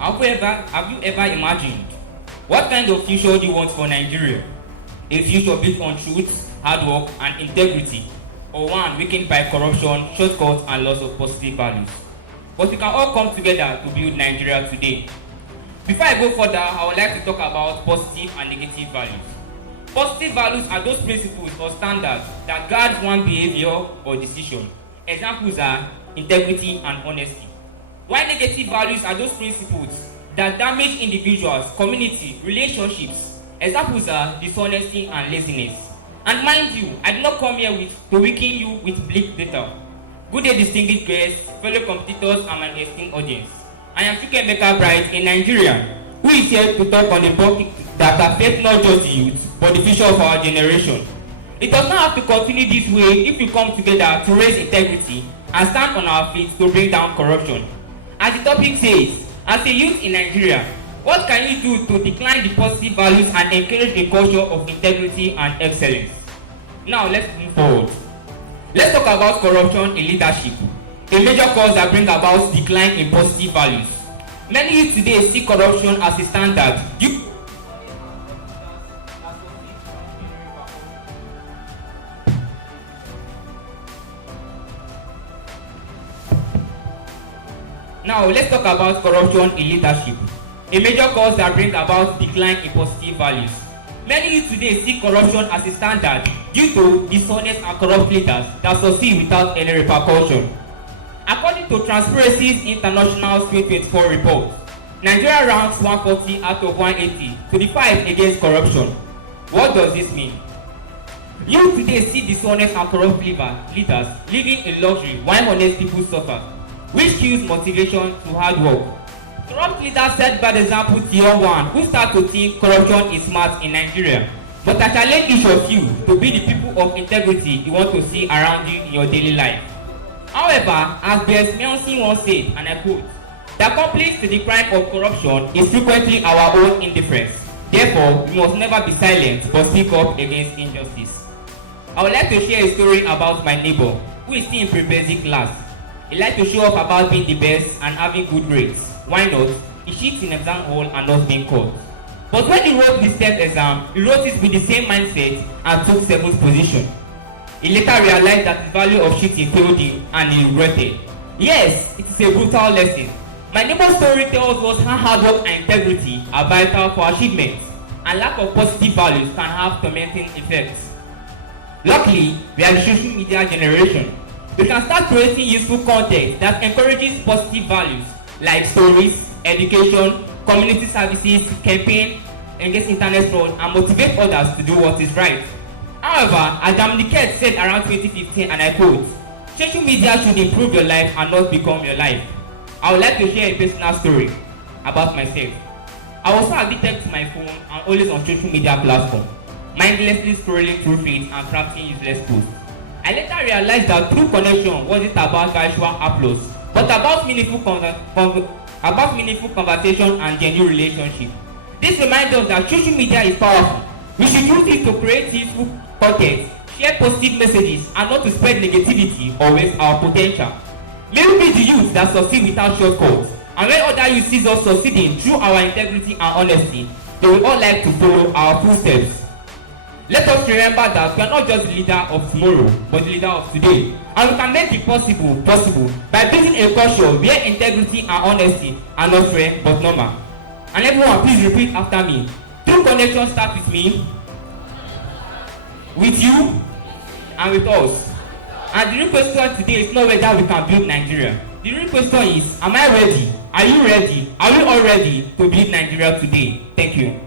Have you ever imagined what kind of future do you want for Nigeria? A future built on truth, hard work, and integrity, or one weakened by corruption, shortcuts, and loss of positive values? But we can all come together to build Nigeria today. Before I go further, I would like to talk about positive and negative values. Positive values are those principles or standards that guide one behavior or decision. Examples are integrity and honesty. While negative values are those principles that damage individuals, community, relationships. Examples are dishonesty and laziness. And mind you, I did not come here to weaken you with bleak data. Good day, distinguished guests, fellow competitors, and my esteemed audience. I am Chukwuemeka Bright, a Nigerian, who is here to talk on the topic that affects not just the youth, but the future of our generation. It does not have to continue this way if we come together to raise integrity and stand on our feet to bring down corruption. As the topic says, as a youth in Nigeria, what can you do to decline the positive values and encourage a culture of integrity and excellence? Now let's move forward. Let's talk about corruption in leadership, a major cause that brings about decline in positive values. Many youth today see corruption as a standard. Now let's talk about corruption in leadership, a major cause that brings about decline in positive values. Many youth today see corruption as a standard due to dishonest and corrupt leaders that succeed without any repercussion. According to Transparency International's 2024 report, Nigeria ranks 140 out of 180 to the fight against corruption. What does this mean? Youth today see dishonest and corrupt leaders living in luxury while honest people suffer, which kills motivation to hard work. Corrupt leaders set bad examples to the young one who start to think corruption is smart in Nigeria. But I challenge each of you to be the people of integrity you want to see around you in your daily life. However, as B.S. Melson once said, and I quote, "The accomplice to the crime of corruption is frequently our own indifference. Therefore, we must never be silent but speak up against injustice." I would like to share a story about my neighbor who is still in pre-basic class. He likes to show off about being the best and having good grades. Why not? He cheats in exam hall and not being caught. But when he wrote his 10th exam, he wrote it with the same mindset and took 7th position. He later realized that the value of cheating failed him and he regretted. Yes, it is a brutal lesson. My neighbor's story tells us how hard work and integrity are vital for achievements, and lack of positive values can have tormenting effects. Luckily, we are the social media generation. We can start creating useful content that encourages positive values like stories, education, community services, campaign against internet fraud, and motivate others to do what is right. However, as Dominic said around 2015, and I quote, "Social media should improve your life and not become your life." I would like to share a personal story about myself. I was so addicted to my phone and always on social media platforms, mindlessly scrolling through feeds and crafting useless posts. I later realized that true connection wasn't about casual uploads, but about meaningful conversation and genuine relationship. This reminds us that social media is powerful. We should use it to create useful content, share positive messages, and not to spread negativity or waste our potential. May we be the youth that succeed without shortcuts, and when other youth see us succeeding through our integrity and honesty, they will all like to follow our footsteps. Let us remember that we are not just the leader of tomorrow, but the leader of today. And we can make it possible by building a culture where integrity and honesty are not rare but normal. And everyone, please repeat after me. True connection starts with me, with you, and with us. And the real question today is not whether we can build Nigeria. The real question is, am I ready? Are you ready? Are we all ready to build Nigeria today? Thank you.